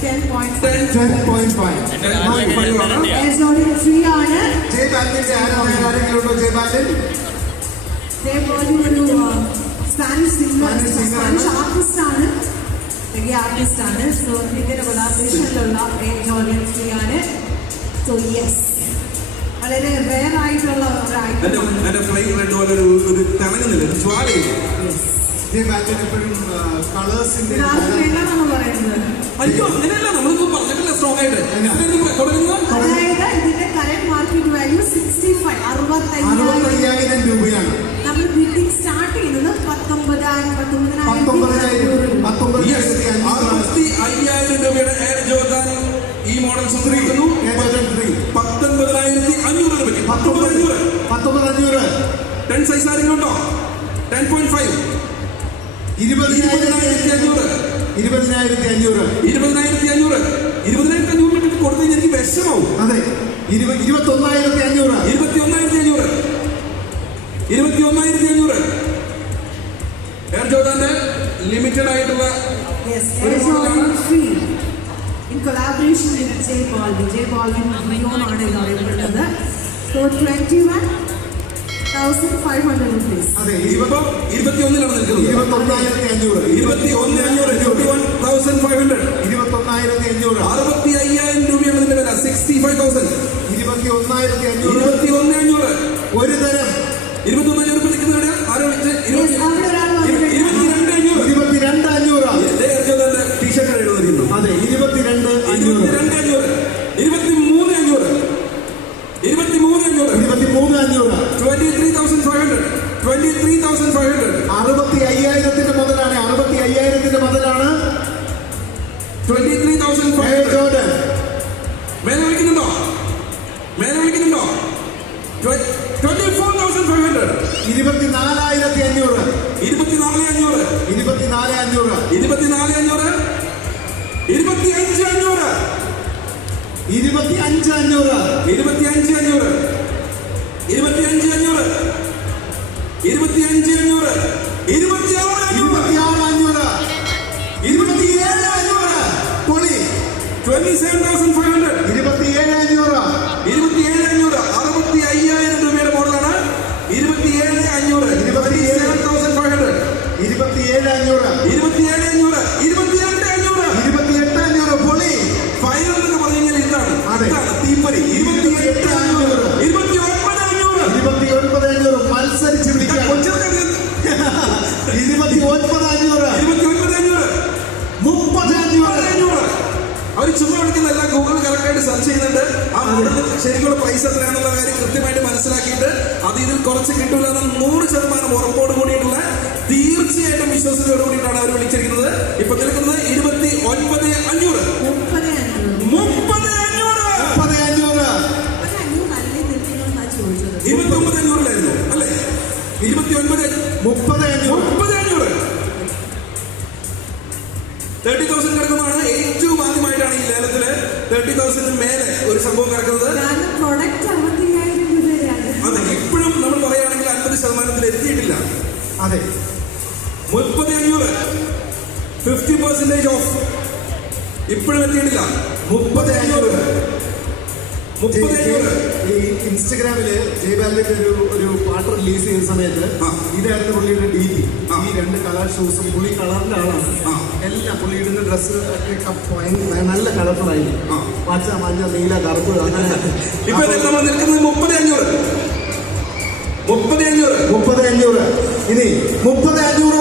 10.5. Air Jordan 3 ആണ്. J Balvin ആരെങ്കിലും ഉണ്ടോ? J Balvin ഒരു സ്പാനിഷ് ആർട്ടിസ്റ്റ് ആണ്. ആർട്ടിസ്റ്റ് ആണ്. സോ ഇതിന്റെ കൊളാബറേഷനിലുള്ള എയർ ജോർഡൻ 3 ആണ്. സോ യെസ്, വളരെ റെയർ ആയിട്ടുള്ള ഒരു ഐറ്റം. J Balvin എപ്പോഴും കളേഴ്സിന്റെ വേണമെന്നാണ് പറയുന്നത്. അയ്യോ അങ്ങനെയല്ല, നമ്മളിപ്പോ പറഞ്ഞിട്ടില്ല സ്ട്രോങ് ആയിട്ട്. അതായത് ഇതിന്റെ കറന്റ് മാർക്കറ്റ് വാല്യൂ 65,000 രൂപയാണ്. നമ്മൾ ബിഡിംഗ് സ്റ്റാർട്ട് ചെയ്യുന്നത് 19,000 രൂപയുടെ എയർ ജോർഡൻ ഈ മോഡൽ സ്വന്തമാക്കുന്നു. 19,500 രൂപയ്ക്ക്. 19,500. 10 സൈസ് ആരെങ്കിലും ഉണ്ടോ? 10.5. 20,500. 20,500. 20,500 കൊടുത്തു കഴിഞ്ഞാൽ എനിക്ക് വിഷമാവും. അതെ, 21,500. 21,500 എയർ ജോർഡന്റെ ലിമിറ്റഡ് ആയിട്ടുള്ള in collaboration with J Balvin. J Balvin Rion ആണ് ഇത് അറിയപ്പെടുന്നത്. So 21,500 rupees. അതെ, 21,000 നിൽക്കുന്നത്. 21,500. 21,500. 65,000 രൂപയാണ് ഇതിന്റെ വില. 65,000. 21,500. ഒരു തരം 21,000 രൂപ നിൽക്കുന്നത് ആരോ വിളിച്ച് 22,500. ടീഷർട്ട് എഴുതുന്നു. അതെ, 22,500. 23,500. 23,500. 23,500. 23,500. 65,000 മുതലാണ്. 23,500. ജോർഡൻ മേലെ വിളിക്കുന്നുണ്ടോ? 24,500. 24,500. 24,500. 24,500. 25,500. 25,500. 25,500. 25,500. 25,500. 26,500. 27,500. പൊളി. 27,500. 27,500. 27,500. 65,000 രൂപയുടെ മോഡലാണ്. 27,500. 27,500. 27,500. 27,500. 28,500. പൊളി. ഫൈനൽ എന്ന് പറഞ്ഞു കഴിഞ്ഞാൽ ഇതാണ്. തീപ്പരി. 28,500. 29,500. 29,500. മത്സരിച്ച് വിളിക്കാം. 29,500. 30,500. അവർ ചുമ്മാ വിളിക്കുന്ന എല്ലാം ഗൂഗിൾ കറക്റ്റായിട്ട് സെർച്ച് ചെയ്യുന്നുണ്ട്. ആ മോഡലിന് ശരിക്കുള്ള പ്രൈസ് എത്രയാണെന്നുള്ള കാര്യം കൃത്യമായിട്ട് മനസ്സിലാക്കിയിട്ട് അത് ഇതിൽ കുറച്ച് കിട്ടില്ല എന്ന് 100% ഉറപ്പോട് കൂടിയിട്ടുള്ള തീർച്ചയായിട്ടും വിശ്വാസത്തോട് കൂടിയിട്ടാണ് അവർ വിളിച്ചിരിക്കുന്നത്. ഇപ്പൊ നിൽക്കുന്നത് 29,500. 29,500 അല്ലേ? 29,500. 30,000 കിടക്കുന്നതാണ്. ഏറ്റവും ആദ്യമായിട്ടാണ് ഈ ലേലത്തില് 30,000 മേലെ ഒരു സംഭവം കിടക്കുന്നത്. അതെ, ഇപ്പോഴും നമ്മൾ പറയുകയാണെങ്കിൽ 50% എത്തിയിട്ടില്ല. അതെ, 30,500. 50% ഓഫ്. ഇപ്പോഴും എത്തിയിട്ടില്ല. 30,500. ഈ ഇൻസ്റ്റഗ്രാമില് ജെ ബാലിന്റെ ഒരു പാട്ട് റിലീസ് ചെയ്ത സമയത്ത് ഇതായിരുന്നു പുള്ളിയുടെ DP. ഈ 2 കളർ ഷൂസും. പുള്ളി കളറിന്റെ ആളാണ്. എല്ലാം പുള്ളി ഇടുന്ന ഡ്രസ്സ് നല്ല കളർഫുൾ ആയിരുന്നു. പച്ച, മഞ്ഞ, നീല, കറുപ്പ്. അങ്ങനെ ഇപ്പൊ നമ്മൾ നിൽക്കുന്നത് 30,500. 30,500. ഇനി 30,500